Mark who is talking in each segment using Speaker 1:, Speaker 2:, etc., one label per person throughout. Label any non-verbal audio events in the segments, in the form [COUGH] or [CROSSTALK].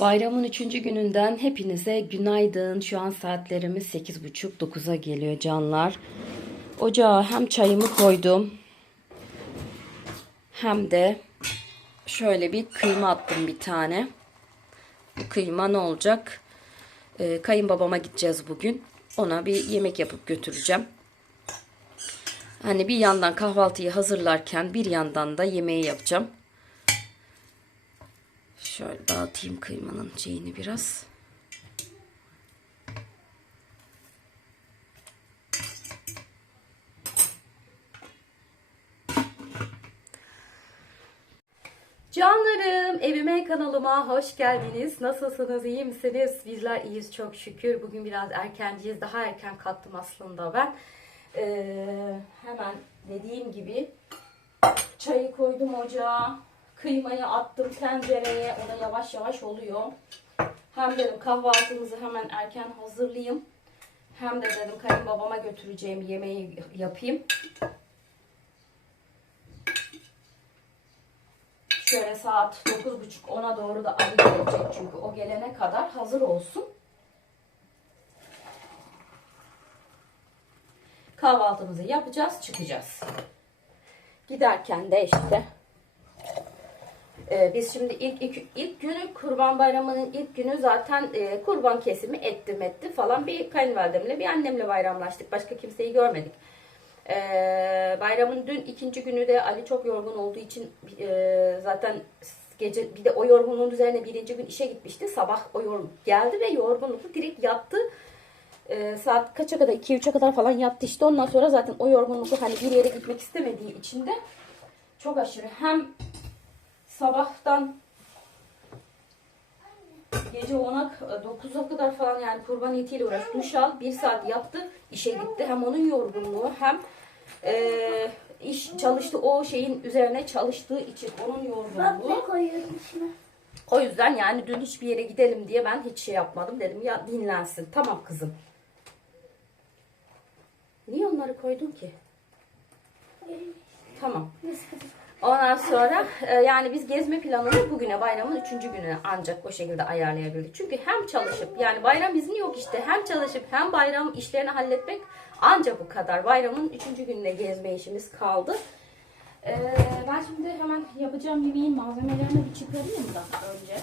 Speaker 1: Bayramın üçüncü gününden hepinize günaydın. Şu an saatlerimiz 8.30-9'a geliyor canlar. Ocağa hem çayımı koydum hem de şöyle bir kıyma attım bir tane. Bu kıyma ne olacak? Ee, kayınbabama gideceğiz bugün. Ona bir yemek yapıp götüreceğim. Hani bir yandan kahvaltıyı hazırlarken bir yandan da yemeği yapacağım. Şöyle dağıtayım kıymanın şeyini biraz. Canlarım, evime kanalıma hoş geldiniz. Nasılsınız, iyi misiniz? Bizler iyiyiz çok şükür. Bugün biraz erkenciyiz. Daha erken kalktım aslında ben. Ee, hemen dediğim gibi çayı koydum ocağa. Kıymayı attım tencereye. O da yavaş yavaş oluyor. Hem dedim kahvaltımızı hemen erken hazırlayayım. Hem de dedim kayınbabama götüreceğim yemeği yapayım. Şöyle saat 9.30-10'a doğru da Ali gelecek çünkü o gelene kadar hazır olsun. Kahvaltımızı yapacağız, çıkacağız. Giderken de işte e, biz şimdi ilk, ilk ilk günü Kurban Bayramı'nın ilk günü zaten e, kurban kesimi ettim etti falan bir kayınvalidemle bir annemle bayramlaştık. Başka kimseyi görmedik. Ee, bayramın dün ikinci günü de Ali çok yorgun olduğu için e, zaten gece bir de o yorgunluğun üzerine birinci gün işe gitmişti. Sabah o yorgun geldi ve yorgunlukla direkt yattı. Ee, saat kaça kadar 2-3'e kadar falan yattı işte. Ondan sonra zaten o yorgunlukla hani bir yere gitmek istemediği için de çok aşırı hem sabahtan Gece 10'a 9'a kadar falan yani kurban etiyle uğraş. Duş al. Bir saat yattı. işe gitti. Hem onun yorgunluğu hem e, iş çalıştı. O şeyin üzerine çalıştığı için onun
Speaker 2: Bak ne
Speaker 1: yorgunluğu.
Speaker 2: içine.
Speaker 1: O yüzden yani dün hiçbir yere gidelim diye ben hiç şey yapmadım. Dedim ya dinlensin. Tamam kızım. Niye onları koydun ki? Tamam. Ondan sonra e, yani biz gezme planını bugüne bayramın üçüncü gününe ancak o şekilde ayarlayabildik. Çünkü hem çalışıp yani bayram izni yok işte hem çalışıp hem bayram işlerini halletmek ancak bu kadar. Bayramın üçüncü gününe gezme işimiz kaldı. E, ben şimdi hemen yapacağım yemeğin malzemelerini bir çıkarayım da önce.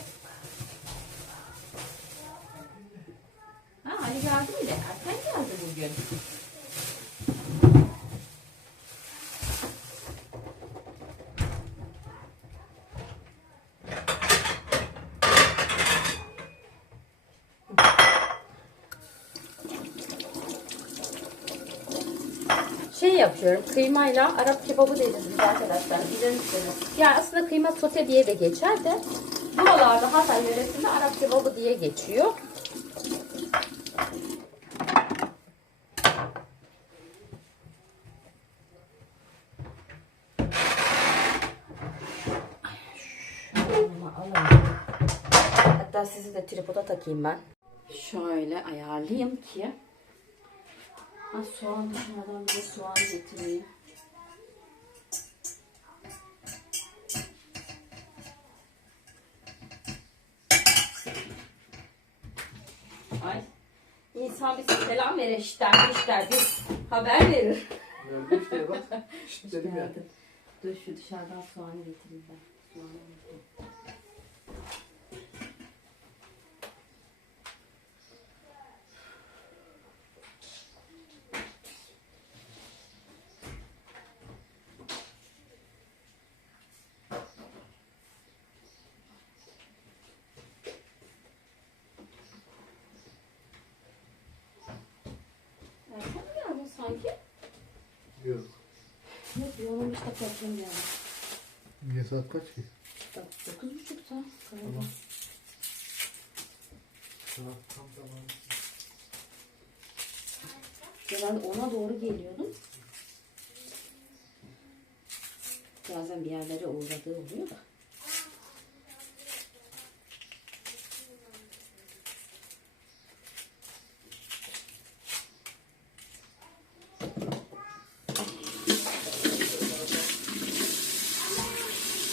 Speaker 1: Ha, Ali geldi bile. Erken geldi bugün. şey yapıyorum. Kıymayla Arap kebabı deriz arkadaşlar. Bilir misiniz? Yani aslında kıyma sote diye de geçer de buralarda Hatay yöresinde Arap kebabı diye geçiyor. Hatta sizi de tripoda takayım ben. Şöyle ayarlayayım ki Ha, soğan dışarıdan bir de soğan getireyim. Ay. İnsan bir selam verir işler, işler bir haber verir.
Speaker 3: Gördün işte bak. [LAUGHS] Şşt dedim ya.
Speaker 1: Dur şu dışarıdan soğanı getireyim ben. Soğanı getireyim. Erken mi geldin sanki?
Speaker 3: Yok.
Speaker 1: Yoğun işte kalkayım yani.
Speaker 3: Niye saat kaç ki?
Speaker 1: Bak, Dokuz buçukta.
Speaker 3: Tamam. Saat tam zaman.
Speaker 1: Ya ben ona doğru geliyordum. Bazen bir yerlere uğradığı oluyor da.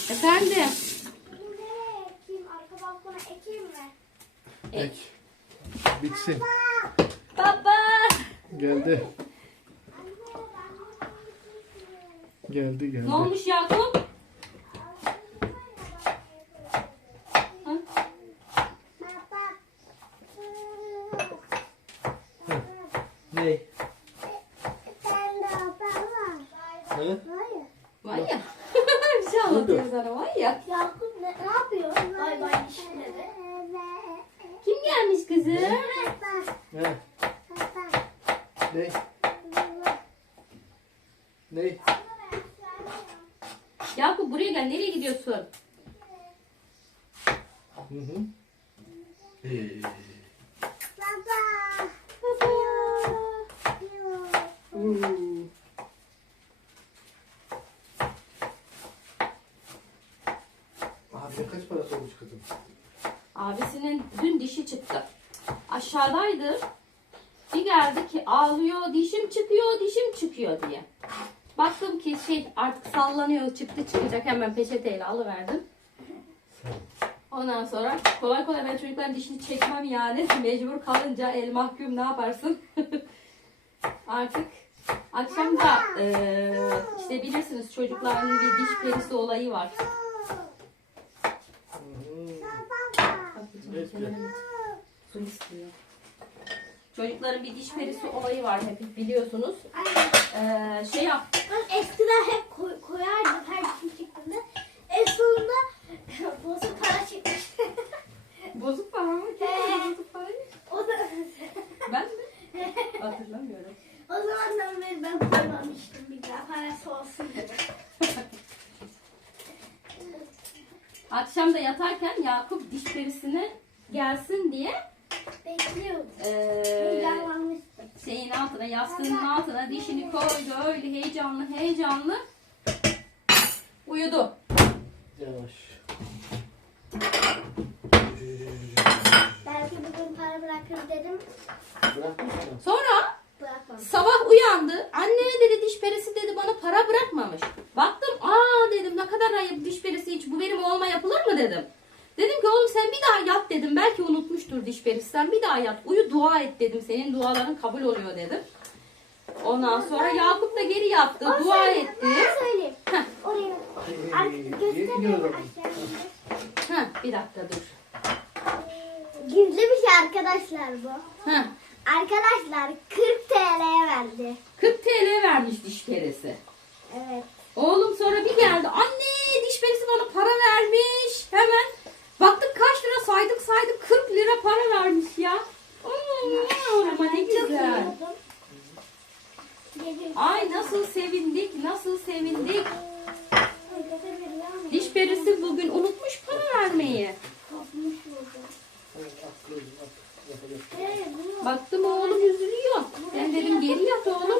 Speaker 1: Efendim.
Speaker 2: Bunu nereye ekeyim? Arka balkona ekeyim mi?
Speaker 3: Ek. Bitsin.
Speaker 1: Baba.
Speaker 3: Geldi. Geldi geldi.
Speaker 1: Ne olmuş Yakup? Ha?
Speaker 3: Ne? He?
Speaker 1: Var ya. bir şey anlatıyor sana var ya.
Speaker 2: Yakup ne, ne yapıyor? Bay bay dişleri.
Speaker 1: Kim gelmiş kızım?
Speaker 3: He? Ne? Ne?
Speaker 1: Yakup buraya gel. Nereye gidiyorsun?
Speaker 3: Hı hı. Ee,
Speaker 1: Baba.
Speaker 3: uuu. Abi kaç parası olmuş kızım?
Speaker 1: Abisinin dün dişi çıktı. Aşağıdaydı. Bir geldi ki ağlıyor, dişim çıkıyor, dişim çıkıyor diye. Baktım ki şey artık sallanıyor, çıktı çıkacak hemen peçeteyle alıverdim. Ondan sonra kolay kolay ben çocukların dişini çekmem yani. [LAUGHS] Mecbur kalınca el mahkum ne yaparsın? [LAUGHS] artık akşam da eee, işte bilirsiniz çocukların bir diş perisi olayı var. Su istiyor. Çocukların bir diş perisi olayı var hep biliyorsunuz. Ee, şey yap.
Speaker 2: Eskiden hep koy, koyardım her gün çıktığında. En sonunda [LAUGHS] bozuk kara çıkmış. [LAUGHS]
Speaker 1: Bozuk para mı?
Speaker 2: Ee.
Speaker 1: Bozuk para.
Speaker 2: o da
Speaker 1: Ben mi? [LAUGHS] Hatırlamıyorum.
Speaker 2: o zamandan beri ben koymamıştım bir daha parası olsun diye.
Speaker 1: Akşam da yatarken Yakup diş perisine gelsin diye
Speaker 2: Bekliyordum.
Speaker 1: ee, şeyin altına, yastığının altına dişini koydu. Öyle heyecanlı heyecanlı uyudu.
Speaker 3: Yavaş.
Speaker 2: Belki bugün para bırakır dedim.
Speaker 3: Bırakmışsın.
Speaker 1: Sonra
Speaker 2: Bırakmadım.
Speaker 1: Sabah uyandı. Anne dedi diş perisi dedi bana para bırakmamış. Baktım aa dedim ne kadar ayıp diş perisi hiç bu benim olma yapılır mı dedim. Dedim ki oğlum sen bir daha yat dedim. Belki unutmuştur diş perisi. Sen bir daha yat. Uyu dua et dedim. Senin duaların kabul oluyor dedim. Ondan sonra Yakup da geri yattı. Dua etti.
Speaker 2: Ben söyleyeyim.
Speaker 1: Heh.
Speaker 2: Oraya.
Speaker 3: Ee,
Speaker 2: Artık göstereyim.
Speaker 3: Yiyorum.
Speaker 2: Aşağıya.
Speaker 1: Heh, bir dakika dur.
Speaker 2: Gizli bir şey arkadaşlar bu.
Speaker 1: Heh.
Speaker 2: Arkadaşlar 40 TL'ye verdi.
Speaker 1: 40 TL vermiş diş perisi.
Speaker 2: Evet.
Speaker 1: Oğlum sonra bir geldi. Anne diş perisi bana para vermiş. Hemen baktık kaç lira saydık saydık 40 lira para vermiş ya. Hmm, ama ne güzel. Ay nasıl sevindik nasıl sevindik. Diş perisi bugün unutmuş para vermeyi. Baktım oğlum üzülüyor. Ben dedim geri yat oğlum.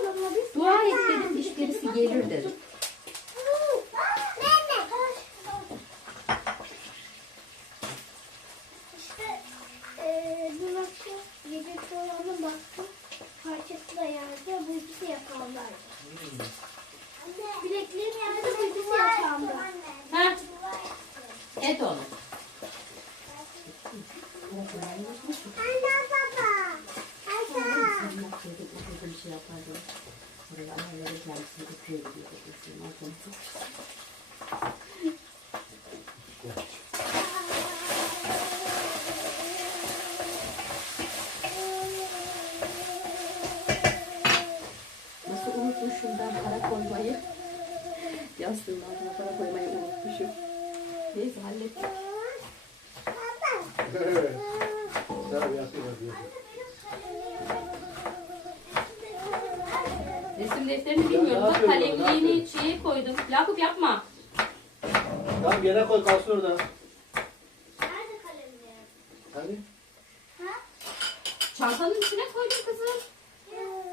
Speaker 3: す
Speaker 1: る
Speaker 3: 程
Speaker 1: 度という
Speaker 3: ことで。Kalsın orada.
Speaker 2: Nerede kalemlerim?
Speaker 3: Hani?
Speaker 2: Ha?
Speaker 1: Çantanın içine koydum kızım.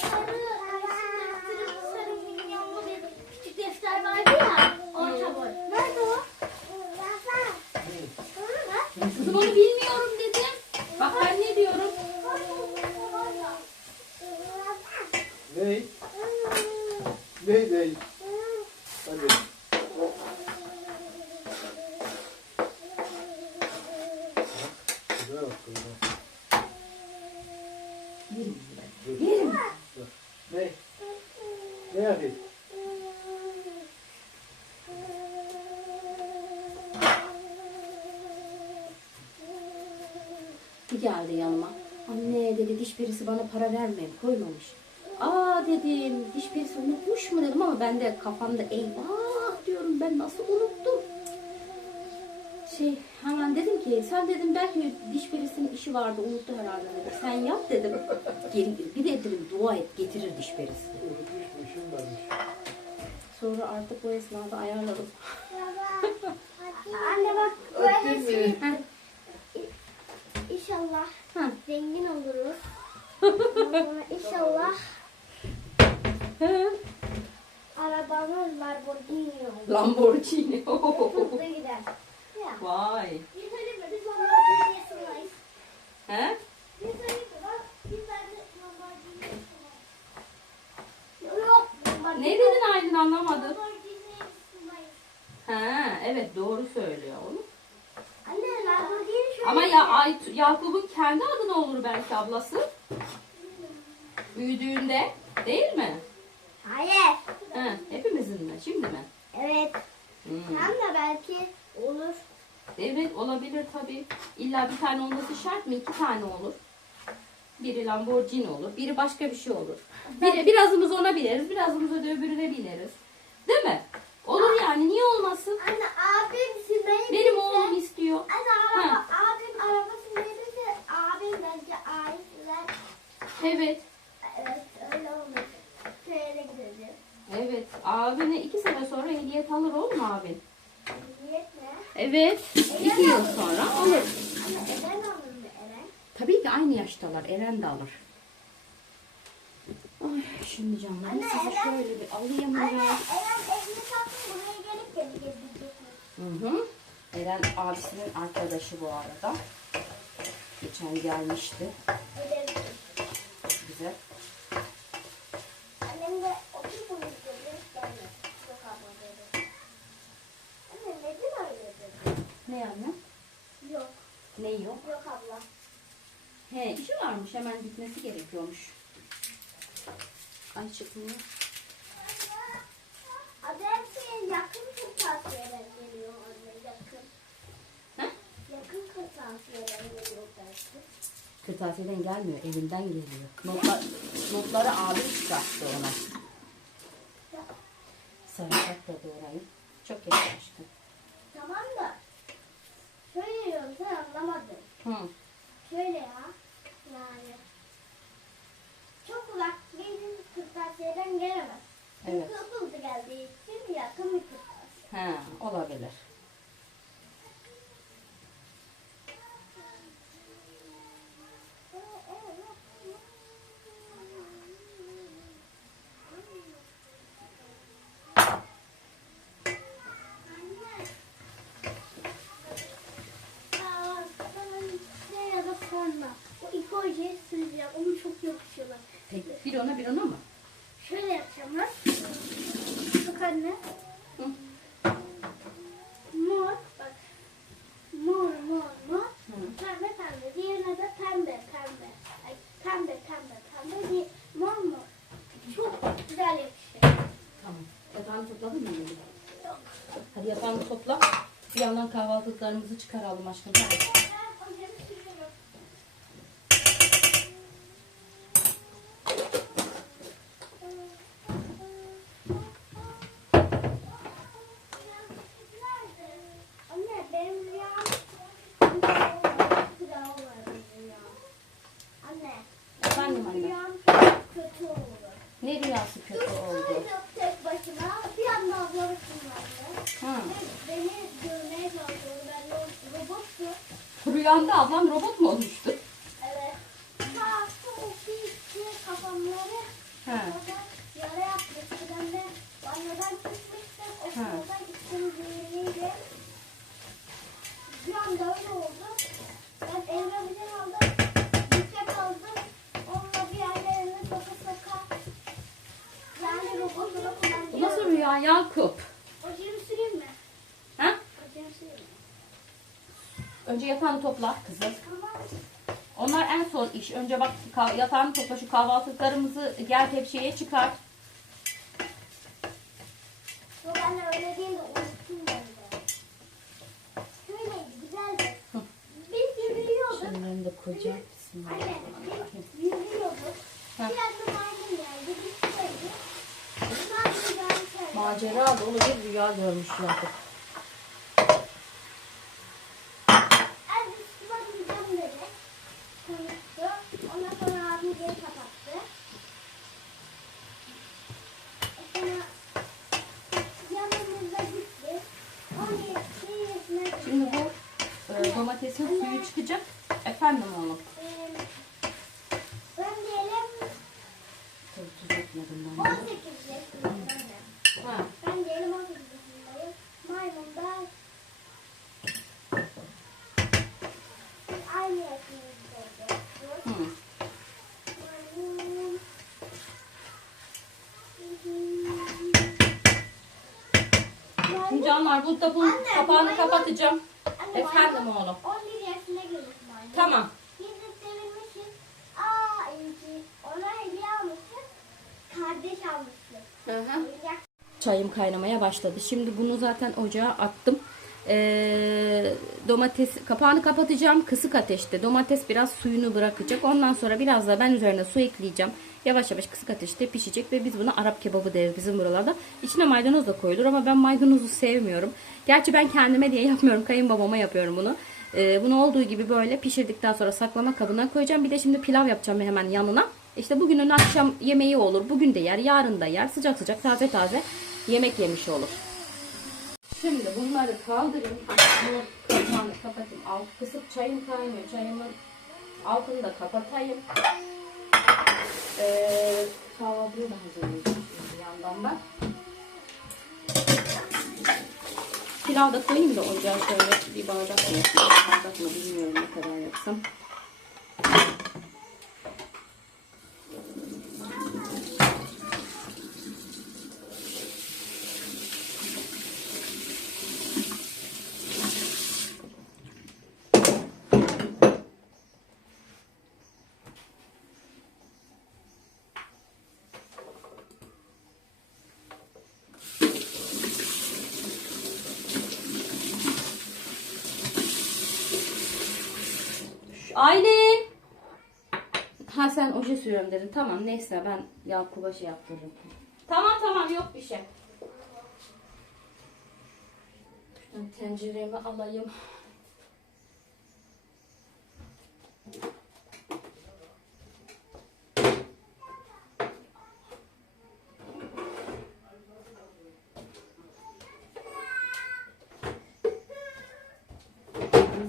Speaker 2: Sarı, sarı, sarı minyonlu bir küçük defter vardı ya. Orta boy. Nerede o? Ha?
Speaker 1: Kızım onu bilmiyorum dedim. Bak ben ne diyorum.
Speaker 3: Ne? Ne ne? Hadi. Güzel bak, güzel.
Speaker 1: Yerim ben. Yerim.
Speaker 3: Ne? Ne yapayım?
Speaker 1: Bir geldi yanıma. Anne bana para vermeye koymamış. Aa dedim diş perisi unutmuş mu dedim ama ben de kafamda eyvah diyorum ben nasıl unuttum. Şey hemen dedim ki sen dedim belki diş perisinin işi vardı unuttu herhalde dedim. Sen yap dedim. Geri, bir de dedim dua et getirir diş perisi.
Speaker 3: Unutmuş mu? işim varmış.
Speaker 1: Sonra artık o esnada ayarladım.
Speaker 2: Anne bak
Speaker 3: Öptün
Speaker 2: böyle
Speaker 3: mü?
Speaker 1: Heh,
Speaker 2: İnşallah zengin oluruz. İnşallah
Speaker 1: He.
Speaker 2: arabamız Lamborghini olur.
Speaker 1: Lamborghini.
Speaker 2: Hızlı gider. Ya.
Speaker 1: Vay.
Speaker 2: Bir söyleyeyim mi? Biz Lamborghini yasamayız.
Speaker 1: He?
Speaker 2: Bir söyleyeyim mi? Bak biz bence Lamborghini yasamayız. Yok. Lamborghini-
Speaker 1: Ne dedin Aydın anlamadım.
Speaker 2: Lamborghini yasamayız.
Speaker 1: Ha evet doğru söylüyor onu.
Speaker 2: Anne Lamborghini.
Speaker 1: Ama ya Yakup'un kendi adına olur belki ablası. Büyüdüğünde değil mi?
Speaker 2: Hayır.
Speaker 1: Ha, hepimizin mi? Şimdi mi?
Speaker 2: Evet.
Speaker 1: Hmm.
Speaker 2: Hem de belki olur.
Speaker 1: Evet olabilir tabii. İlla bir tane olması şart mı? İki tane olur. Biri Lamborghini olur. Biri başka bir şey olur. Biri, birazımız ona bileriz. Birazımız da öbürüne bileriz. Değil mi? Olur yani. Niye olmasın?
Speaker 2: Anne abim
Speaker 1: Benim
Speaker 2: bilse-
Speaker 1: oğlum istiyor.
Speaker 2: Anne abim arabasını verirse abim bence ailesiler.
Speaker 1: Evet.
Speaker 2: Evet öyle olmayacak. Köye gideceğiz.
Speaker 1: Evet. Abine iki sene sonra ehliyet alır oğlum abin.
Speaker 2: Niyet ne?
Speaker 1: Evet. iki yıl sonra alır.
Speaker 2: Anne Eren alır mı Eren?
Speaker 1: Tabii ki aynı yaştalar. Eren de alır. Ay, şimdi canlarım
Speaker 2: Anne,
Speaker 1: sizi
Speaker 2: Eren-
Speaker 1: şöyle bir alayım
Speaker 2: Anne
Speaker 1: buraya.
Speaker 2: Eren evini satsın buraya gelip geri getirecek.
Speaker 1: Hı hı. Eren abisinin arkadaşı bu arada. Geçen gelmişti.
Speaker 2: Öyle
Speaker 1: Güzel.
Speaker 2: Annem de otur bunu dedi. Gelmedi. Yok abla dedi. Anne neden öyle dedi?
Speaker 1: Ne anne?
Speaker 2: Yok.
Speaker 1: Ne yok?
Speaker 2: Yok abla.
Speaker 1: He işi varmış hemen gitmesi gerekiyormuş. Ay çıkmıyor.
Speaker 2: Adem'e yakın kırtasiyeler geliyor anne yakın.
Speaker 1: He?
Speaker 2: Yakın kırtasiyeler geliyor belki.
Speaker 1: Kırtasiyeden gelmiyor evinden geliyor. Notlar, notları abi çıkarttı ona. Sarımsak da doğrayayım. Çok yaklaştı.
Speaker 2: Tamam da şöyle diyorum sen anlamadın.
Speaker 1: Hı.
Speaker 2: Şöyle ya yani çok uzak bir kırtasiyeden gelemez.
Speaker 1: Evet.
Speaker 2: Çünkü hızlı geldiği için yakın bir kırtasiye.
Speaker 1: He, olabilir.
Speaker 2: Aa, ne ya da sonra. O iki ojeyi süreceğim. Onu çok yakışıyorlar.
Speaker 1: Tek, bir ona mı?
Speaker 2: Şöyle yapacağım ben. Bak anne.
Speaker 1: Hı.
Speaker 2: Mor bak. Mor mor mor.
Speaker 1: Hı.
Speaker 2: Pembe pembe. Diğerine de pembe pembe. Ay, pembe pembe pembe. Di mor mor. Çok güzel yakışıyor.
Speaker 1: Tamam. Yatağını topladın mı?
Speaker 2: Yok.
Speaker 1: Hadi yatağını topla. Bir yandan kahvaltılıklarımızı çıkaralım aşkım. Hadi.
Speaker 2: Ben ojemi sürüyorum. Anne benim rüyam Kral var benim rüyam. Anne
Speaker 1: Efendim
Speaker 2: benim
Speaker 1: anne.
Speaker 2: rüyam çok kötü oldu.
Speaker 1: Ne rüyası kötü oldu?
Speaker 2: Yok tek başına bir anda ablamı kullandı.
Speaker 1: Ha.
Speaker 2: Ve Beni görmeye çalışıyordu. Ben de o robottu.
Speaker 1: Rüyanda ablam robot mu olmuştu?
Speaker 2: Evet. Kalktı o bir kafamları. Orada yara yapmıştı. Ben de banyodan çıkmıştım. O sırada gittim düğünüyle. Bir anda öyle oldu. Ben elime bir şey aldım. Onunla bir yerlerine soka soka. Yani robotunu
Speaker 1: Bu
Speaker 2: kullanacağım.
Speaker 1: nasıl rüya Yakup?
Speaker 2: Ojemi süreyim mi?
Speaker 1: Ha?
Speaker 2: Ojemi süreyim mi?
Speaker 1: Önce yatağını topla kızım.
Speaker 2: Tamam.
Speaker 1: Onlar en son iş. Önce bak yatağını topla şu kahvaltılıklarımızı gel tepsiye çıkar.
Speaker 2: Yok anne öyle değil de unuttum ben de. Şöyleydi güzeldi. Biz yürüyorduk.
Speaker 1: Da.
Speaker 2: Anne biz yürüyorduk. Bir anda geldi. Biz güzel.
Speaker 1: Macera dolu bir rüya görmüşler.
Speaker 2: Az Ondan sonra abim geri kapattı. Sonra yanımızda gitti. Onun yerisine
Speaker 1: Şimdi bu e, domatesin suyu çıkacak. Efendim oğlum.
Speaker 2: Ee, ben diyelim
Speaker 1: Dur, tuz ekledim ben.
Speaker 2: 18 yaşındayım.
Speaker 1: Ha.
Speaker 2: Ben diyelim 18 yaşındayım. Maymun da aynı yaşımızdaydı.
Speaker 1: Hı.
Speaker 2: Maymun.
Speaker 1: Şimdi canlar burada bunun
Speaker 2: Anne,
Speaker 1: kapağını kapatacağım.
Speaker 2: Anne,
Speaker 1: Efendim oğlum.
Speaker 2: 11 yaşına maymun.
Speaker 1: Tamam.
Speaker 2: Biz de sevinmişiz. Aa iyi ona hediye almışız. Kardeş almışız.
Speaker 1: Hı hı. Çayım kaynamaya başladı. Şimdi bunu zaten ocağa attım. Ee, domates kapağını kapatacağım kısık ateşte. Domates biraz suyunu bırakacak. Ondan sonra biraz da ben üzerine su ekleyeceğim. Yavaş yavaş kısık ateşte pişecek ve biz buna Arap kebabı deriz bizim buralarda. İçine maydanoz da koyulur ama ben maydanozu sevmiyorum. Gerçi ben kendime diye [LAUGHS] yapmıyorum. Kayınbabama yapıyorum bunu. Ee, bunu olduğu gibi böyle pişirdikten sonra saklama kabına koyacağım. Bir de şimdi pilav yapacağım hemen yanına. İşte bugünün akşam yemeği olur. Bugün de yer, yarın da yer. Sıcak sıcak, taze taze yemek yemiş olur. Şimdi bunları kaldırayım. Bu kapağını kapatayım. Alt kısık çayım kaynıyor. Çayımın altını da kapatayım. Ee, kahvaltıyı da hazırlayacağım şimdi bir yandan ben. Pilav da koyayım da ocağa şöyle bir bardak mı yapayım? Bardak mı bilmiyorum ne kadar yapsam. Aylin. Ha sen oje sürüyorum dedin. Tamam neyse ben Yakup'a şey yaptırırım. Tamam tamam yok bir şey. Şuradan tenceremi alayım.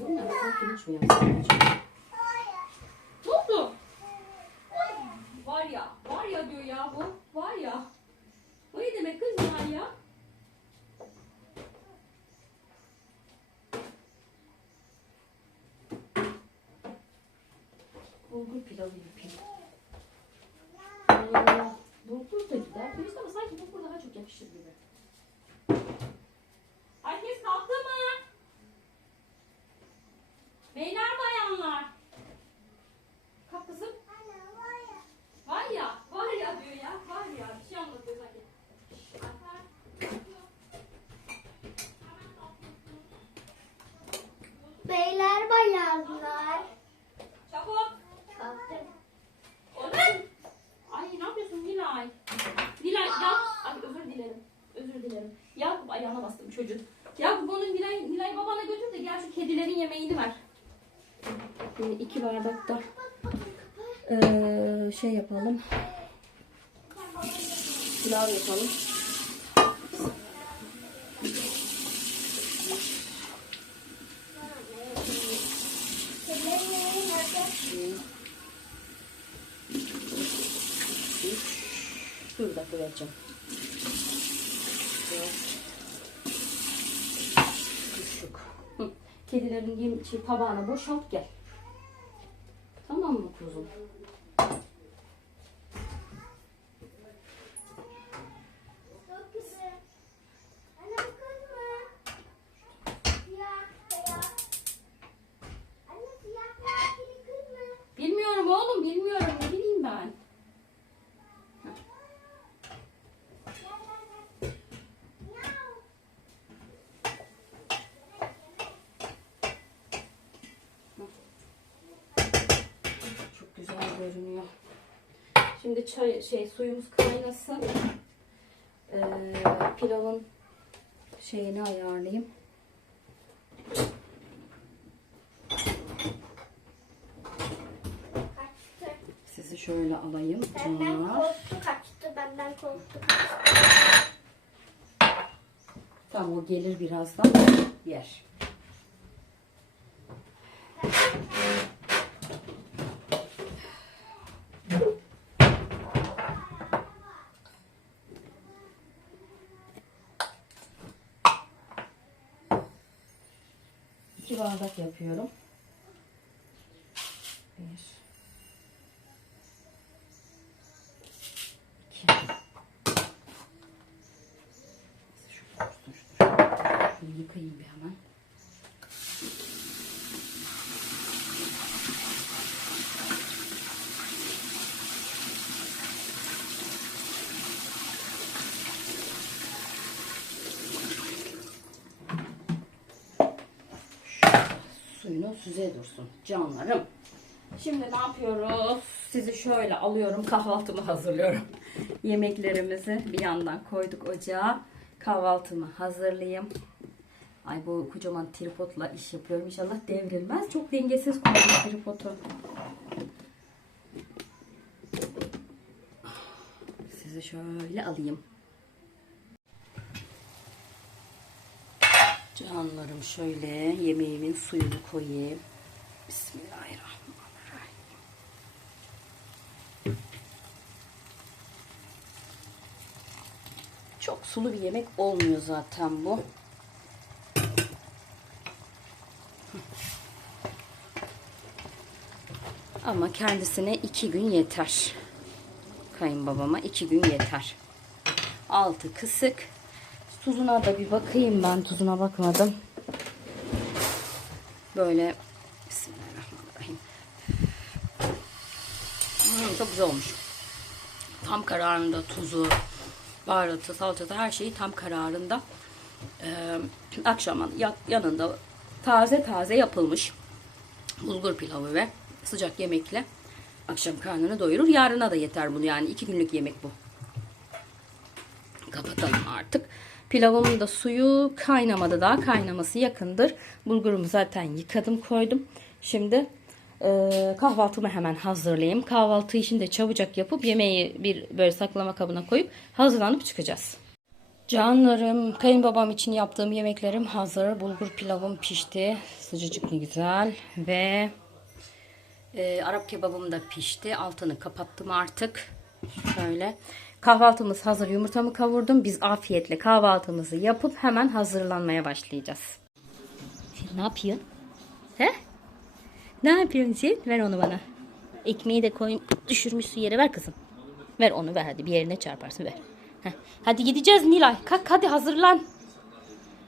Speaker 1: Bununla sanki? Ne oldu? Var ya, var ya diyor ya bu. Var ya. O ne demek kız var ya? Bulgur pilavı yapayım. Ee, bulgur da gider. Birisi ama sanki bulgur daha çok yakışır gibi. Herkes kalktı mı? Beyler bayanlar. Kalk kızım.
Speaker 2: Anne var ya.
Speaker 1: Var ya, var ya diyor ya, var ya. Bir şey anlatıyor sanki. Alper.
Speaker 2: Beyler bayanlar.
Speaker 1: Çabuk.
Speaker 2: Kalktım.
Speaker 1: Oğlum. Ay ne yapıyorsun Nilay? Nilay ya. Ay özür dilerim. Özür dilerim. Yakup ayağına bastım çocuğun. Yakup onu Nilay, Nilay babana götür de gel şu kedilerin yemeğini ver. Şimdi iki bardak da eee, şey yapalım. Pilav yapalım.
Speaker 2: Kedilerin yemeği nerede?
Speaker 1: Dur bir dakika vereceğim. Dört. Buçuk. Hı. Kedilerin yem şey, tabağına boşalt gel. Tamam mı kuzum?
Speaker 2: Çok güzel. Anne bu kız mı? Siyah beyaz. Anne siyah beyaz kedi kız mı?
Speaker 1: oğlum bilmiyorum ne bileyim ben. Çok güzel görünüyor. Şimdi çay şey suyumuz kaynasın. Ee, pilavın şeyini ayarlayayım.
Speaker 2: Kaçtı.
Speaker 1: Sizi şöyle alayım
Speaker 2: Benden
Speaker 1: canlar.
Speaker 2: korktu kaçtı. Benden korktu kaçtı.
Speaker 1: Tamam o gelir birazdan yer. İki bardak yapıyorum. Bir. İki. Şu dursun, şu dursun. Şunu yıkayayım bir hemen. Suyunu süze dursun canlarım. Şimdi ne yapıyoruz? Sizi şöyle alıyorum kahvaltımı hazırlıyorum. [LAUGHS] Yemeklerimizi bir yandan koyduk ocağa. Kahvaltımı hazırlayayım. Ay bu kocaman tripodla iş yapıyorum. İnşallah devrilmez. Çok dengesiz koydum tripodu. Sizi şöyle alayım. Canlarım şöyle yemeğimin suyunu koyayım. Bismillahirrahmanirrahim. Çok sulu bir yemek olmuyor zaten bu. Ama kendisine iki gün yeter. Kayınbabama iki gün yeter. Altı kısık. Tuzuna da bir bakayım ben. Tuzuna bakmadım. Böyle Bismillahirrahmanirrahim. Hmm, çok güzel olmuş. Tam kararında tuzu, baharatı, salçası her şeyi tam kararında. Ee, akşamın ya- yanında taze taze yapılmış bulgur pilavı ve sıcak yemekle akşam karnını doyurur. Yarına da yeter bunu yani iki günlük yemek bu. Kapatalım artık. Pilavımın da suyu kaynamadı daha. Kaynaması yakındır. Bulgurumu zaten yıkadım koydum. Şimdi e, kahvaltımı hemen hazırlayayım. Kahvaltı için de çabucak yapıp yemeği bir böyle saklama kabına koyup hazırlanıp çıkacağız. Canlarım, kayınbabam için yaptığım yemeklerim hazır. Bulgur pilavım pişti. Sıcacık ne güzel. Ve e, Arap kebabım da pişti. Altını kapattım artık. Şöyle. Kahvaltımız hazır. Yumurtamı kavurdum. Biz afiyetle kahvaltımızı yapıp hemen hazırlanmaya başlayacağız. Sen ne yapıyorsun? He? Ne yapıyorsun sen? Ver onu bana. Ekmeği de koy. Düşürmüşsün yere ver kızım. Ver onu ver hadi bir yerine çarparsın ver. Heh. Hadi gideceğiz Nilay. Kalk hadi hazırlan.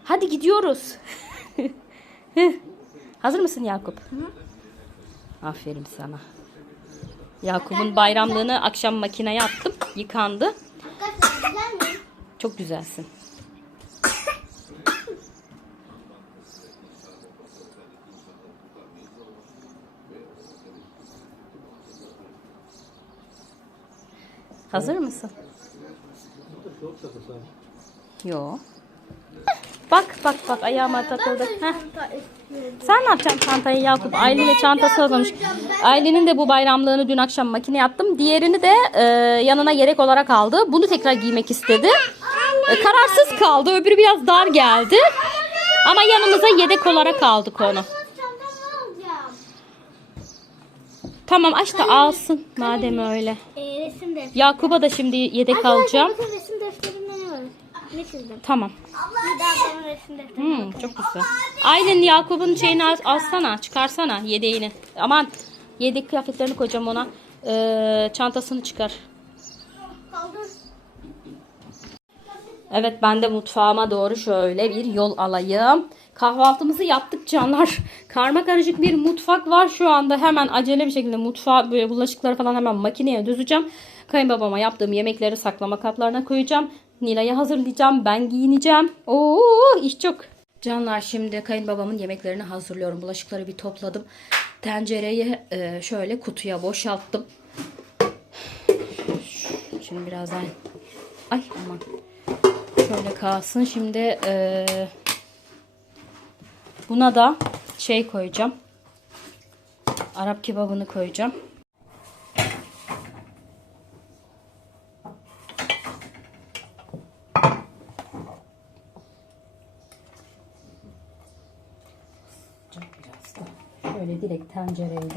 Speaker 1: Hadi gidiyoruz. [LAUGHS] Hazır mısın Yakup? Aferin sana. Yakup'un bayramlığını akşam makineye attım. Yıkandı. Çok güzelsin. Hazır mısın? Yo. Bak bak bak ayağıma takıldı. Heh. Sen ne yapacaksın çantayı Yakup? Aylin'e çantası hazırlamış. Aylin'in de bu bayramlığını dün akşam makineye attım. Diğerini de e, yanına yedek olarak aldı. Bunu tekrar giymek istedi. E, kararsız kaldı. Öbürü biraz dar geldi. Ama yanımıza yedek olarak aldık onu. Tamam aç da alsın madem öyle.
Speaker 2: Defteri.
Speaker 1: Yakup'a da şimdi yedek alacağım.
Speaker 2: Resim defterimde ne var? Ne çizdim?
Speaker 1: Tamam.
Speaker 2: Resim.
Speaker 1: Hmm, çok güzel. Aylin Yakup'un şeyini al- alsana, çıkarsana yedeğini. Aman yedek kıyafetlerini koyacağım ona. Ee, çantasını çıkar.
Speaker 2: Kaldır.
Speaker 1: Evet ben de mutfağıma doğru şöyle bir yol alayım. Kahvaltımızı yaptık canlar. [LAUGHS] Karma karışık bir mutfak var şu anda. Hemen acele bir şekilde mutfağa böyle bulaşıkları falan hemen makineye düzeceğim. Kayınbabama yaptığım yemekleri saklama kaplarına koyacağım. Nilay'ı hazırlayacağım. Ben giyineceğim. Oo iş çok. Canlar şimdi kayınbabamın yemeklerini hazırlıyorum. Bulaşıkları bir topladım. Tencereyi e, şöyle kutuya boşalttım. Şimdi birazdan ay aman şöyle kalsın. Şimdi e, buna da şey koyacağım. Arap kebabını koyacağım. Biraz da tencereyle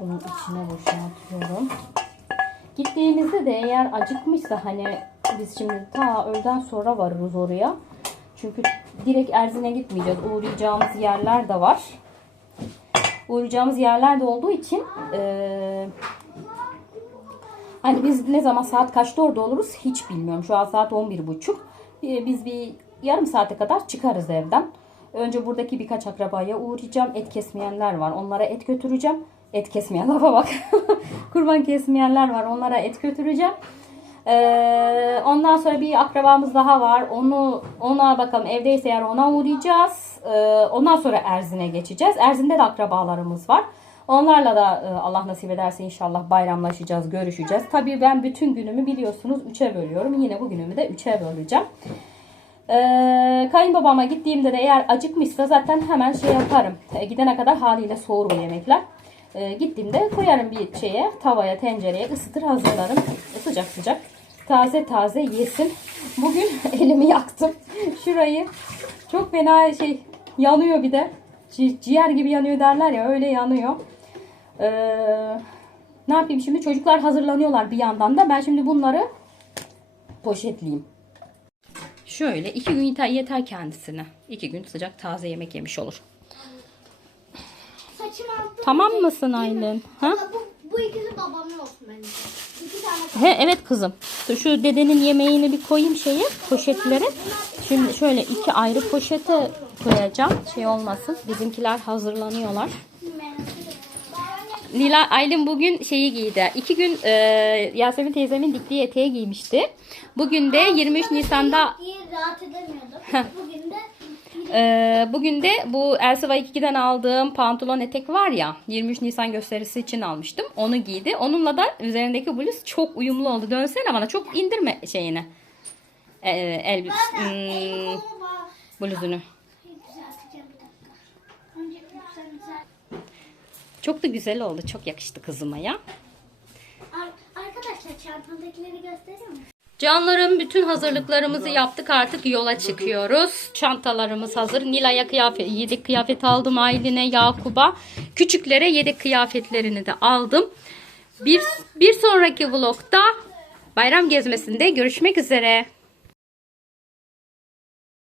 Speaker 1: bunun içine boşaltıyorum. Gittiğimizde de eğer acıkmışsa hani biz şimdi ta öğleden sonra varırız oraya. Çünkü direkt Erzin'e gitmeyeceğiz. Uğrayacağımız yerler de var. Uğrayacağımız yerler de olduğu için eee, hani biz ne zaman saat kaçta orada oluruz hiç bilmiyorum. Şu an saat 11.30. Ee, Biz bir yarım saate kadar çıkarız evden. Önce buradaki birkaç akrabaya uğrayacağım. Et kesmeyenler var. Onlara et götüreceğim. Et kesmeyen [LAUGHS] lafa bak. Kurban kesmeyenler var. Onlara et götüreceğim. Ee, ondan sonra bir akrabamız daha var. Onu ona bakalım evdeyse eğer ona uğrayacağız. Ee, ondan sonra Erzin'e geçeceğiz. Erzin'de de akrabalarımız var. Onlarla da e, Allah nasip ederse inşallah bayramlaşacağız, görüşeceğiz. Tabii ben bütün günümü biliyorsunuz 3'e bölüyorum. Yine bu günümü de 3'e böleceğim. Ee, kayınbabama gittiğimde de eğer acıkmışsa zaten hemen şey yaparım. E, gidene kadar haliyle soğur bu yemekler. Ee, gittiğimde koyarım bir şeye, tavaya, tencereye ısıtır hazırlarım. Sıcak sıcak. Taze taze yesin. Bugün [LAUGHS] elimi yaktım. Şurayı çok fena şey yanıyor bir de. Ci- Ciğer gibi yanıyor derler ya öyle yanıyor. Ee, ne yapayım şimdi çocuklar hazırlanıyorlar bir yandan da ben şimdi bunları poşetleyeyim. Şöyle iki gün yeter, yeter kendisine. İki gün sıcak taze yemek yemiş olur.
Speaker 2: Saçım altı.
Speaker 1: Tamam mısın Aylin? Ha?
Speaker 2: Bu, bu ikisi babamın olsun bence. İki tane
Speaker 1: He, evet kızım. Şu dedenin yemeğini bir koyayım şeye poşetlere. Şimdi şöyle iki ayrı poşete koyacağım. Şey olmasın. Bizimkiler hazırlanıyorlar. Nila Aylin bugün şeyi giydi. İki gün e, Yasemin teyzemin diktiği eteği giymişti. Bugün de 23 Nisan'da
Speaker 2: rahat edemiyordum. Bugün de
Speaker 1: e, bugün de bu Elsiva 2'den aldığım pantolon etek var ya 23 Nisan gösterisi için almıştım. Onu giydi. Onunla da üzerindeki bluz çok uyumlu oldu. Dönsene bana çok indirme şeyini. E, elbis hmm, bluzunu.
Speaker 2: Düzelteceğim bir dakika. Önce güzel güzel.
Speaker 1: Çok da güzel oldu. Çok yakıştı kızıma ya.
Speaker 2: Ar- Arkadaşlar çantamdakileri göstereyim mi?
Speaker 1: Canlarım bütün hazırlıklarımızı yaptık artık yola çıkıyoruz. Çantalarımız hazır. Nilay'a kıyafet, yedek kıyafet aldım Aylin'e, Yakub'a. Küçüklere yedek kıyafetlerini de aldım. Bir, bir sonraki vlogda bayram gezmesinde görüşmek üzere.